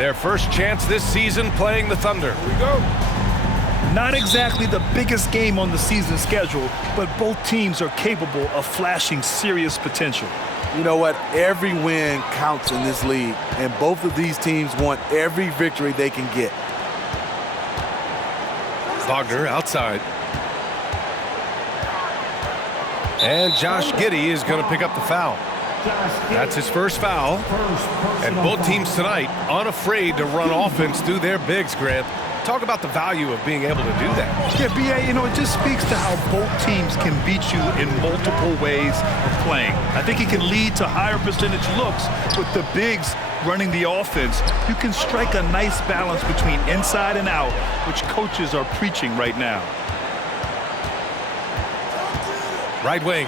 Their first chance this season playing the Thunder. Here we go. Not exactly the biggest game on the season schedule, but both teams are capable of flashing serious potential. You know what? Every win counts in this league, and both of these teams want every victory they can get. Wagner outside. And Josh Giddey is going to pick up the foul. That's his first foul. And both teams tonight unafraid to run offense through their bigs, Grant. Talk about the value of being able to do that. Yeah, B.A., you know, it just speaks to how both teams can beat you in multiple ways of playing. I think it can lead to higher percentage looks with the bigs running the offense. You can strike a nice balance between inside and out, which coaches are preaching right now. Right wing.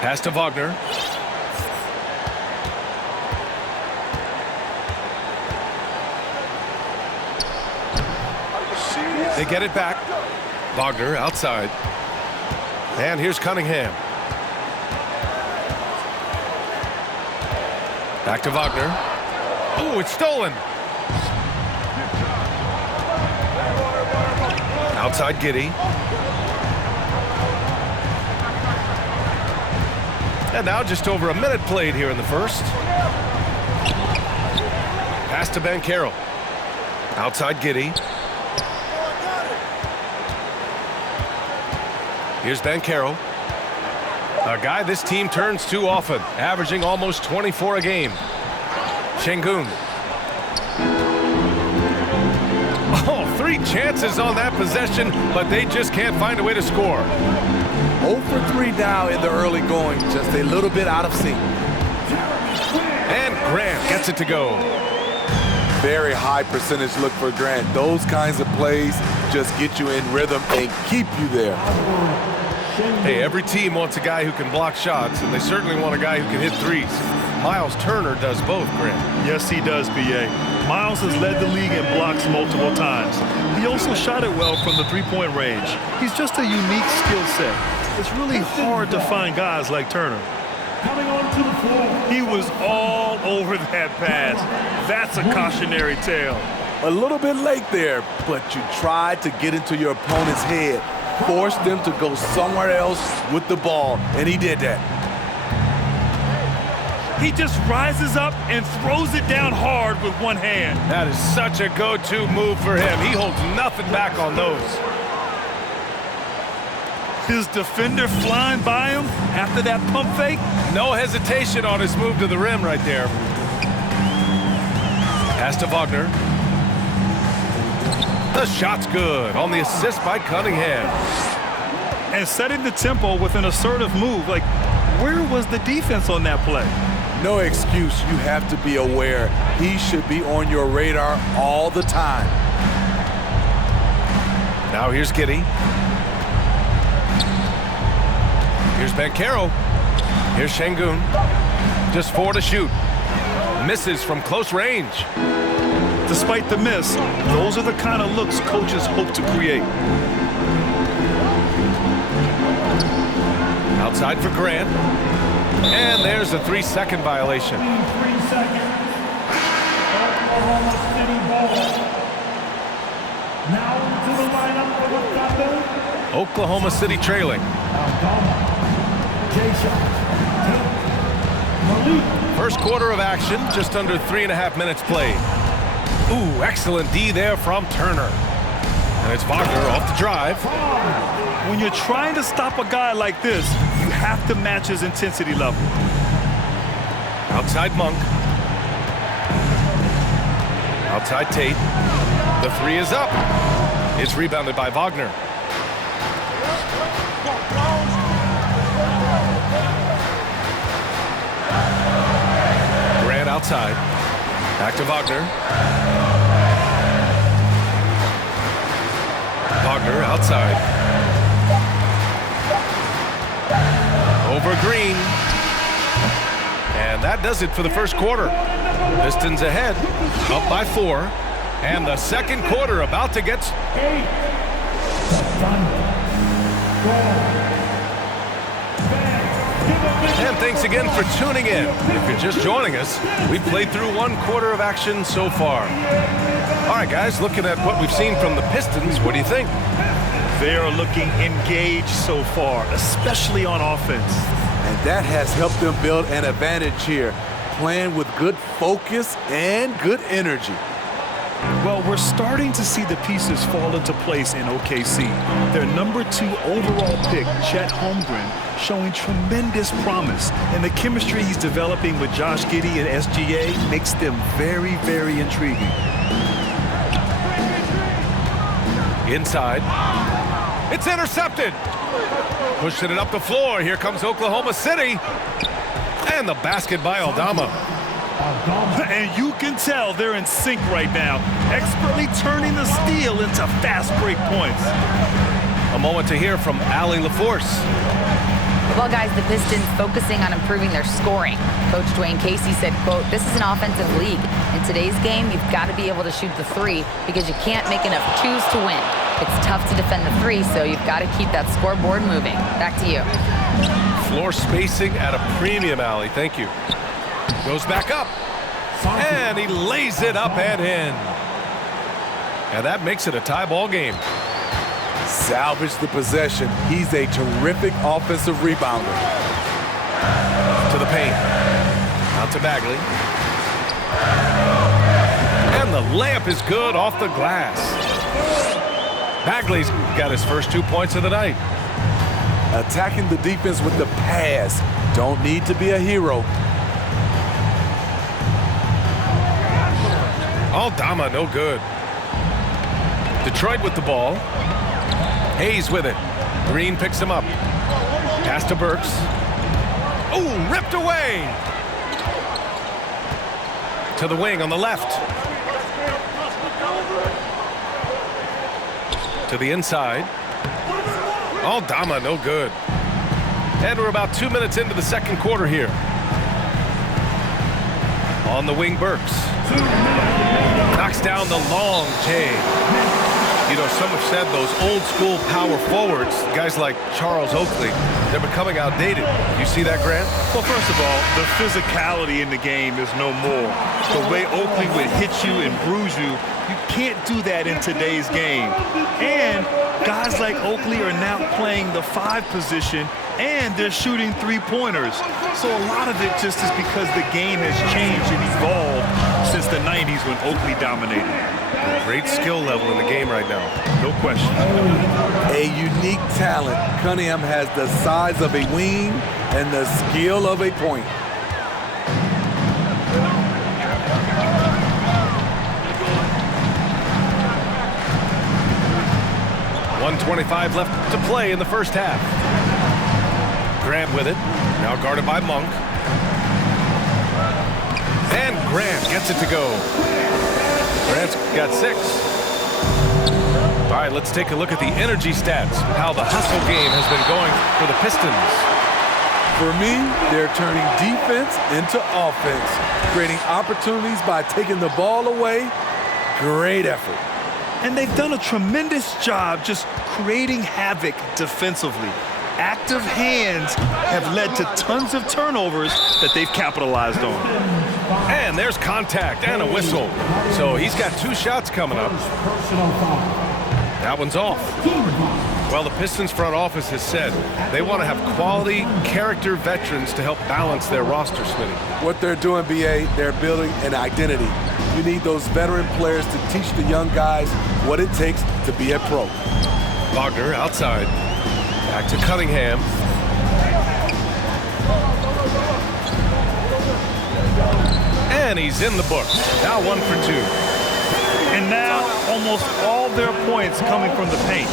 Pass to Wagner. They get it back. Wagner outside. And here's Cunningham. Back to Wagner. Oh, it's stolen. Outside Giddey. And now just over a minute played here in the first. Pass to Banchero. Outside Giddey. Here's Banchero. A guy this team turns to often, averaging almost 24 a game. Şengün. Oh, 3 chances on that possession, but they just can't find a way to score. 0 for 3 now in the early going, just a little bit out of sync. And Grant gets it to go. Very high percentage look for Grant. Those kinds of plays just get you in rhythm and keep you there. Hey, every team wants a guy who can block shots, and they certainly want a guy who can hit threes. Miles Turner does both, Grant. Yes, he does, B.A. Miles has led the league in blocks multiple times. He also shot it well from the three-point range. He's just a unique skill set. It's really hard to find guys like Turner. Coming onto the floor. He was all over that pass. That's a cautionary tale. A little bit late there, but you tried to get into your opponent's head. Force them to go somewhere else with the ball, and he did that. He just rises up and throws it down hard with one hand. That is such a go-to move for him. He holds nothing back on those. His defender flying by him after that pump fake. No hesitation on his move to the rim right there. Pass to Wagner. The shot's good on the assist by Cunningham. And setting the tempo with an assertive move. Like, where was the defense on that play? No excuse. You have to be aware. He should be on your radar all the time. Now here's Giddey. Here's Banchero. Here's Şengün. Just 4 to shoot. Misses from close range. Despite the miss, those are the kind of looks coaches hope to create. Outside for Grant. And there's a 3-second violation. 3 seconds. Oklahoma City ball. Now to the lineup for the Thunder. Oklahoma City trailing. First quarter of action, just under 3.5 minutes played. Ooh, excellent D there from Turner. And it's Wagner off the drive. When you're trying to stop a guy like this, you have to match his intensity level. Outside Monk. Outside Tate. The 3 is up. It's rebounded by Wagner. Grant outside. Back to Wagner. Wagner outside. Over Green. And that does it for the first quarter. Pistons ahead, up by 4. And the second quarter about to get... And thanks again for tuning in. If you're just joining us, we've played through 1 quarter of action so far. All right, guys, looking at what we've seen from the Pistons, what do you think? They are looking engaged so far, especially on offense. And that has helped them build an advantage here, playing with good focus and good energy. Well, we're starting to see the pieces fall into place in OKC. Their #2 overall pick, Chet Holmgren, showing tremendous promise. And the chemistry he's developing with Josh Giddey and SGA makes them very, very intriguing. Inside. It's intercepted. Pushing it up the floor. Here comes Oklahoma City. And the basket by Aldama. And you can tell they're in sync right now, expertly turning the steal into fast break points. A moment to hear from Allie LaForce. Well, guys, the Pistons focusing on improving their scoring. Coach Dwayne Casey said, quote, "This is an offensive league. In today's game, you've got to be able to shoot the three because you can't make enough twos to win. It's tough to defend the three, so you've got to keep that scoreboard moving." Back to you. Floor spacing at a premium, Allie. Thank you. Goes back up. And he lays it up and in. And that makes it a tie ball game. Salvage the possession. He's a terrific offensive rebounder. To the paint. Out to Bagley. And the layup is good off the glass. Bagley's got his first 2 points of the night. Attacking the defense with the pass. Don't need to be a hero. Aldama, no good. Detroit with the ball. Hayes with it. Green picks him up. Pass to Burks. Oh, ripped away. To the wing on the left. To the inside. Aldama, no good. And we're about 2 minutes into the second quarter here. On the wing, Burks. Knocks down the long J. You know, some have said those old school power forwards, guys like Charles Oakley, they're becoming outdated. You see that, Grant? Well, first of all, the physicality in the game is no more. The way Oakley would hit you and bruise you, you can't do that in today's game. And guys like Oakley are now playing the 5 position, and they're shooting 3-pointers. So a lot of it just is because the game has changed and evolved since the 90s when Oakley dominated. Great skill level in the game right now. No question. A unique talent. Cunningham has the size of a wing and the skill of a point. .125 left to play in the first half. Grant with it. Now guarded by Monk. And Grant gets it to go. Grant's got 6. All right, let's take a look at the energy stats. How the hustle game has been going for the Pistons. For me, they're turning defense into offense, creating opportunities by taking the ball away. Great effort. And they've done a tremendous job just creating havoc defensively. Active hands have led to tons of turnovers that they've capitalized on. And there's contact and a whistle. So he's got 2 shots coming up. That one's off. Well, the Pistons front office has said they want to have quality character veterans to help balance their roster, Smitty. What they're doing, BA, they're building an identity. You need those veteran players to teach the young guys what it takes to be a pro. Wagner outside. Back to Cunningham. And he's in the books. Now 1 for 2. And now almost all their points coming from the paint.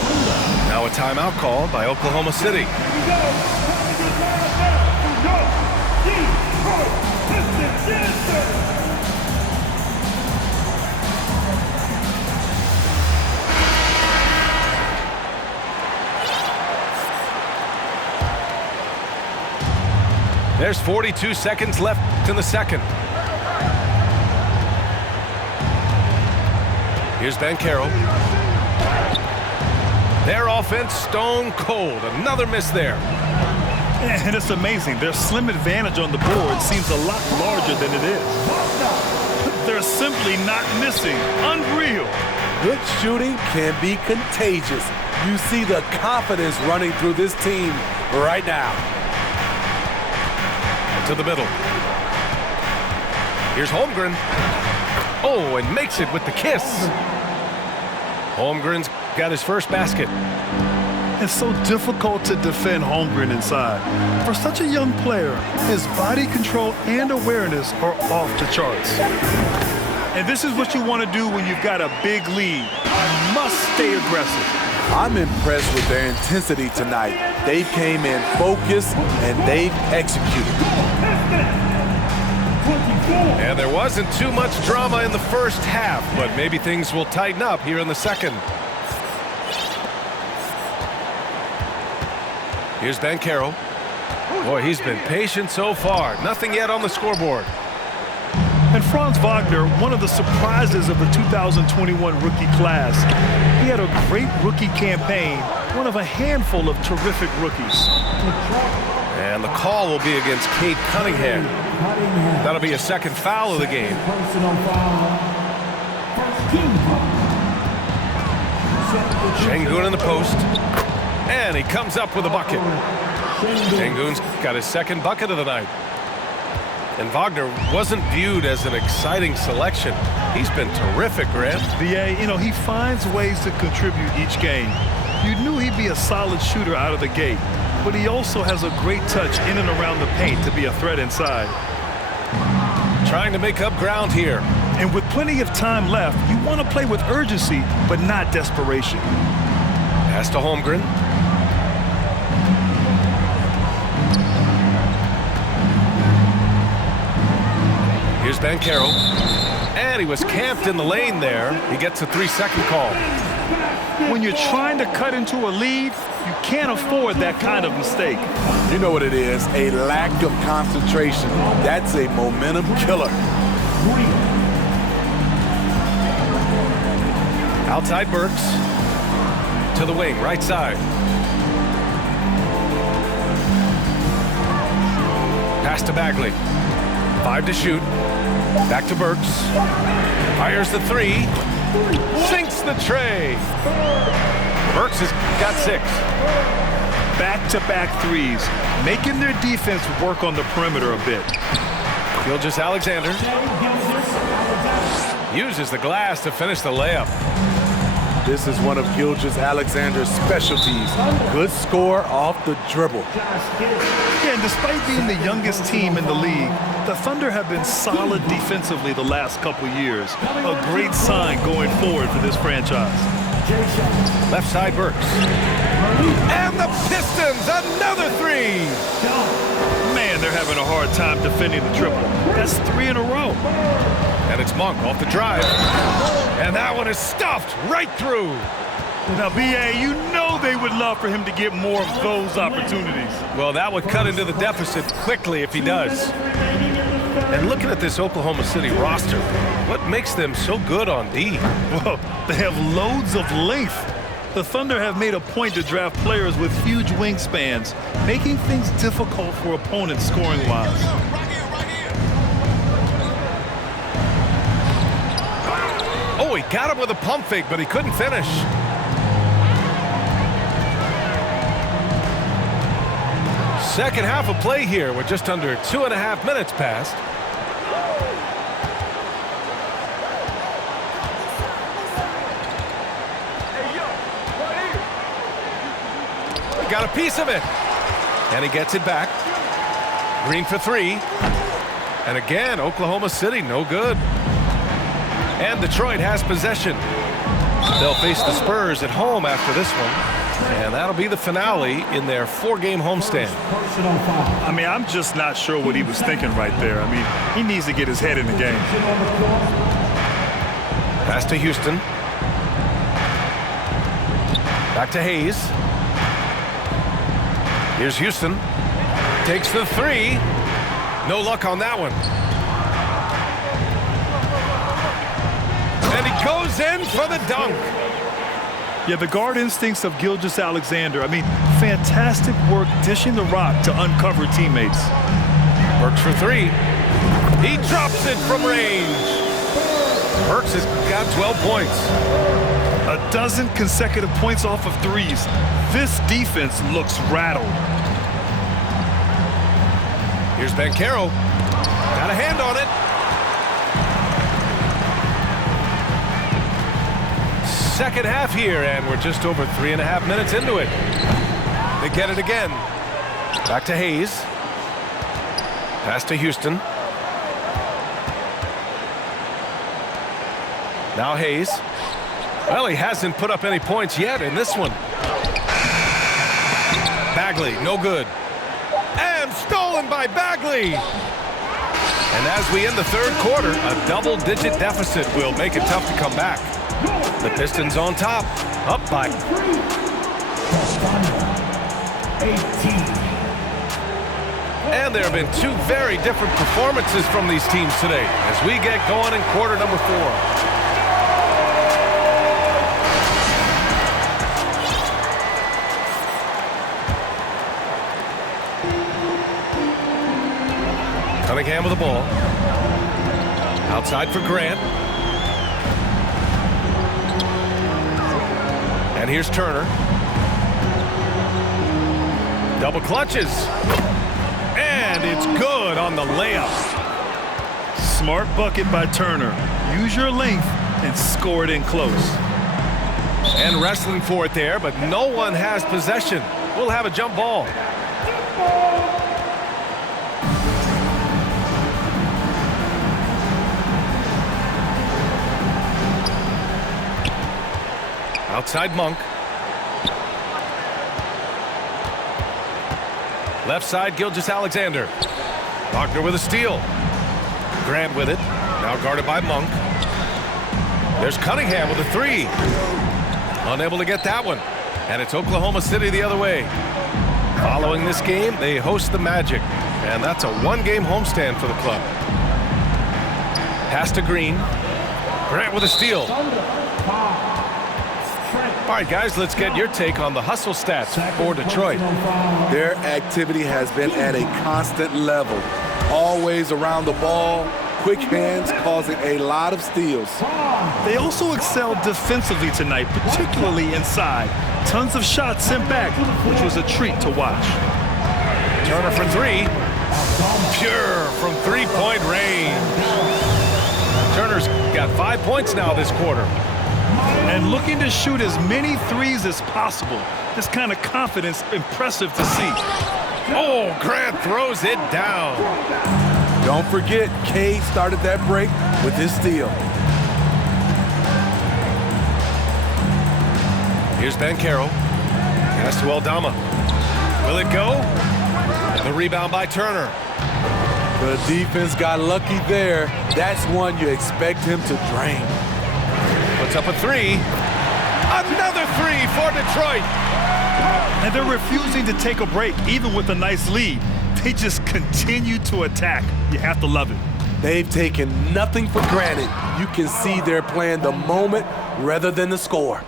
Now a timeout called by Oklahoma City. There's 42 seconds left in the second. Here's Banchero. Their offense stone cold. Another miss there. And it's amazing. Their slim advantage on the board seems a lot larger than it is. They're simply not missing. Unreal. Good shooting can be contagious. You see the confidence running through this team right now. To the middle. Here's Holmgren. Oh, and makes it with the kiss. Holmgren's got his first basket. It's so difficult to defend Holmgren inside. For such a young player, his body control and awareness are off the charts. And this is what you want to do when you've got a big lead. You must stay aggressive. I'm impressed with their intensity tonight. They came in focused and they've executed. And there wasn't too much drama in the first half, but maybe things will tighten up here in the second. Here's Banchero. Boy, he's been patient so far. Nothing yet on the scoreboard. And Franz Wagner, one of the surprises of the 2021 rookie class. He had a great rookie campaign, one of a handful of terrific rookies. And the call will be against Cade Cunningham. That'll be a second foul of the game. Şengün in the post. And he comes up with a bucket. Şengün's got his second bucket of the night. And Wagner wasn't viewed as an exciting selection. He's been terrific, Grant. You know, he finds ways to contribute each game. You knew he'd be a solid shooter out of the gate, but he also has a great touch in and around the paint to be a threat inside. Trying to make up ground here. And with plenty of time left, you want to play with urgency, but not desperation. Pass to Holmgren. Here's Banchero. And he was camped in the lane there. He gets a 3-second call. When you're trying to cut into a lead, you can't afford that kind of mistake. You know what it is, a lack of concentration. That's a momentum killer. Outside Burks. To the wing, right side. Pass to Bagley. 5 to shoot. Back to Burks. Fires the 3. Sinks the tray. Burks has got 6. Back-to-back threes, making their defense work on the perimeter a bit. Gilgeous-Alexander uses the glass to finish the layup. This is one of Gilgeous-Alexander's specialties. Good score off the dribble. Yeah, and despite being the youngest team in the league, the Thunder have been solid defensively the last couple years. A great sign going forward for this franchise. Left side Burks. And the Pistons, another 3. Man, they're having a hard time defending the triple. That's 3 in a row. And it's Monk off the drive. And that one is stuffed right through. Now, B.A., you know they would love for him to get more of those opportunities. Well, that would cut into the deficit quickly if he does. And looking at this Oklahoma City roster, what makes them so good on D? Well, they have loads of length. The Thunder have made a point to draft players with huge wingspans, making things difficult for opponents scoring-wise. Oh, he got him with a pump fake, but he couldn't finish. Second half of play here with just under 2.5 minutes passed. He got a piece of it. And he gets it back. Green for 3. And again, Oklahoma City, no good. And Detroit has possession. They'll face the Spurs at home after this one. And that'll be the finale in their 4-game homestand. I mean, I'm just not sure what he was thinking right there. I mean, he needs to get his head in the game. Pass to Houston. Back to Hayes. Here's Houston. Takes the 3. No luck on that one. And he goes in for the dunk. Yeah, the guard instincts of Gilgeous-Alexander. I mean, fantastic work dishing the rock to uncover teammates. Burks for three. He drops it from range. Burks has got 12 points. A dozen consecutive points off of threes. This defense looks rattled. Here's Banchero. Got a hand on it. Second half here, and we're just over 3.5 minutes into it. They get it again. Back to Hayes. Pass to Houston. Now Hayes. Well, he hasn't put up any points yet in this one. Bagley, no good. And stolen by Bagley. And as we end the third quarter, a double-digit deficit will make it tough to come back. The Pistons on top, up by 18. And there have been two very different performances from these teams today as we get going in quarter number 4. Cunningham with the ball. Outside for Grant. And here's Turner. Double clutches. And it's good on the layup. Smart bucket by Turner. Use your length and score it in close. And wrestling for it there, but no one has possession. We'll have a jump ball. Outside Monk. Left side, Gilgeous-Alexander. Wagner with a steal. Grant with it. Now guarded by Monk. There's Cunningham with a three. Unable to get that one. And it's Oklahoma City the other way. Following this game, they host the Magic. And that's a one-game homestand for the club. Pass to Green. Grant with a steal. All right, guys, let's get your take on the hustle stats for Detroit. Their activity has been at a constant level. Always around the ball, quick hands causing a lot of steals. They also excelled defensively tonight, particularly inside. Tons of shots sent back, which was a treat to watch. Turner for three. Pure from three-point range. Turner's got 5 points now this quarter. And looking to shoot as many threes as possible. This kind of confidence, impressive to see. Oh, Grant throws it down. Don't forget, Cade started that break with his steal. Here's Banchero. Pass to Aldama. Will it go? And the rebound by Turner. The defense got lucky there. That's one you expect him to drain. Puts up a three. Another three for Detroit. And they're refusing to take a break, even with a nice lead. They just continue to attack. You have to love it. They've taken nothing for granted. You can see they're playing the moment rather than the score.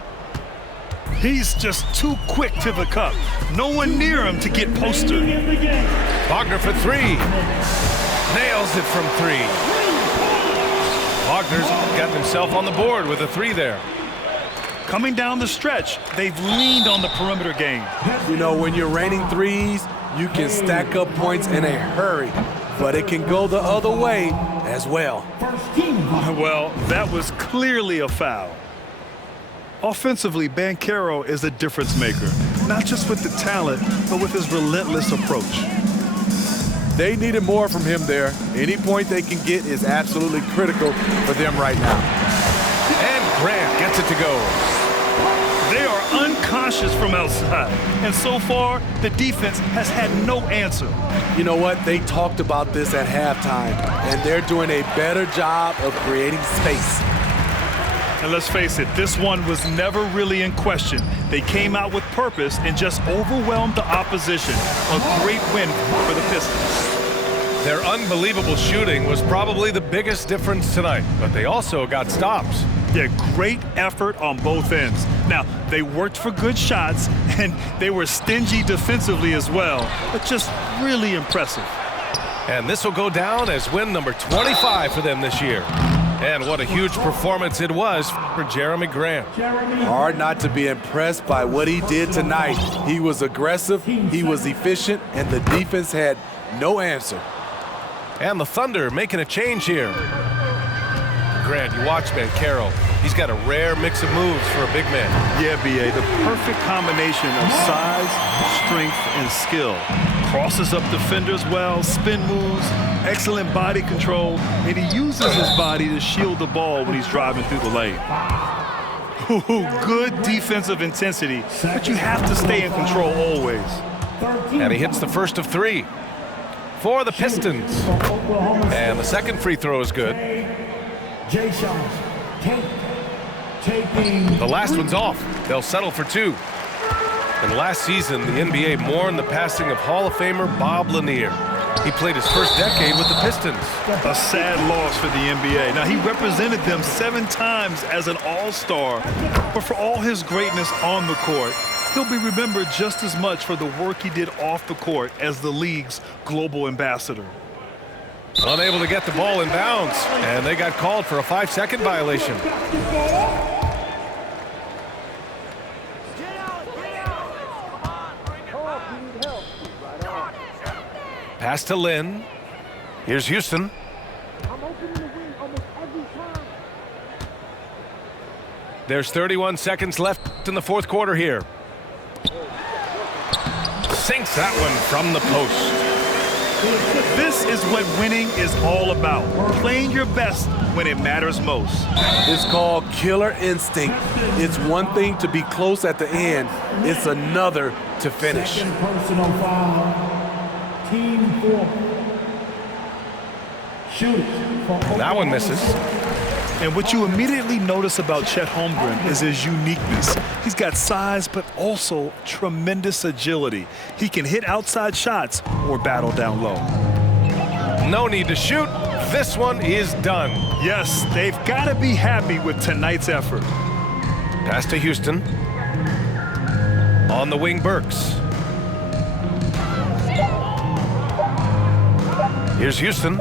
He's just too quick to the cup. No one near him to get postered. Wagner for three. Nails it from three. Wagner's got himself on the board with a three there. Coming down the stretch, they've leaned on the perimeter game. You know, when you're raining threes, you can stack up points in a hurry, but it can go the other way as well. Well, that was clearly a foul. Offensively, Banchero is a difference maker, not just with the talent, but with his relentless approach. They needed more from him there. Any point they can get is absolutely critical for them right now. And Grant gets it to go. They are unconscious from outside, and so far, the defense has had no answer. You know what? They talked about this at halftime, and they're doing a better job of creating space. And let's face it, this one was never really in question. They came out with purpose and just overwhelmed the opposition. A great win for the Pistons. Their unbelievable shooting was probably the biggest difference tonight, but they also got stops. Yeah, great effort on both ends. Now, they worked for good shots, and they were stingy defensively as well, but just really impressive. And this will go down as win number 25 for them this year. And what a huge performance it was for Jeremy Grant. Hard not to be impressed by what he did tonight. He was aggressive, he was efficient, and the defense had no answer. And the Thunder making a change here. Grant, you watch Carroll. He's got a rare mix of moves for a big man. Yeah, B.A., the perfect combination of size, strength, and skill. Crosses up defenders well, spin moves, excellent body control, and he uses his body to shield the ball when he's driving through the lane. Good defensive intensity, but you have to stay in control always. And he hits the first of 3 for the Pistons. And the second free throw is good. The last one's off. They'll settle for 2. And last season, the NBA mourned the passing of Hall of Famer Bob Lanier. He played his first decade with the Pistons. A sad loss for the NBA. Now, he represented them 7 times as an all-star, but for all his greatness on the court, he'll be remembered just as much for the work he did off the court as the league's global ambassador. Unable to get the ball in bounds, and they got called for a 5-second violation. Pass to Lynn. Here's Houston. There's 31 seconds left in the fourth quarter here. Sinks that one from the post. This is what winning is all about. Playing your best when it matters most. It's called killer instinct. It's one thing to be close at the end. It's another to finish. Personal foul. Team 4. Shoot it. That one misses. And what you immediately notice about Chet Holmgren is his uniqueness. He's got size, but also tremendous agility. He can hit outside shots or battle down low. No need to shoot. This one is done. Yes, they've got to be happy with tonight's effort. Pass to Houston. On the wing, Burks. Here's Houston.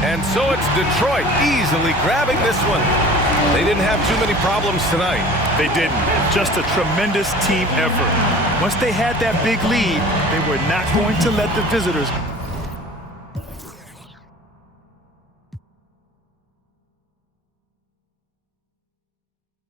And so it's Detroit easily grabbing this one. They didn't have too many problems tonight. They didn't. Just a tremendous team effort. Once they had that big lead, they were not going to let the visitors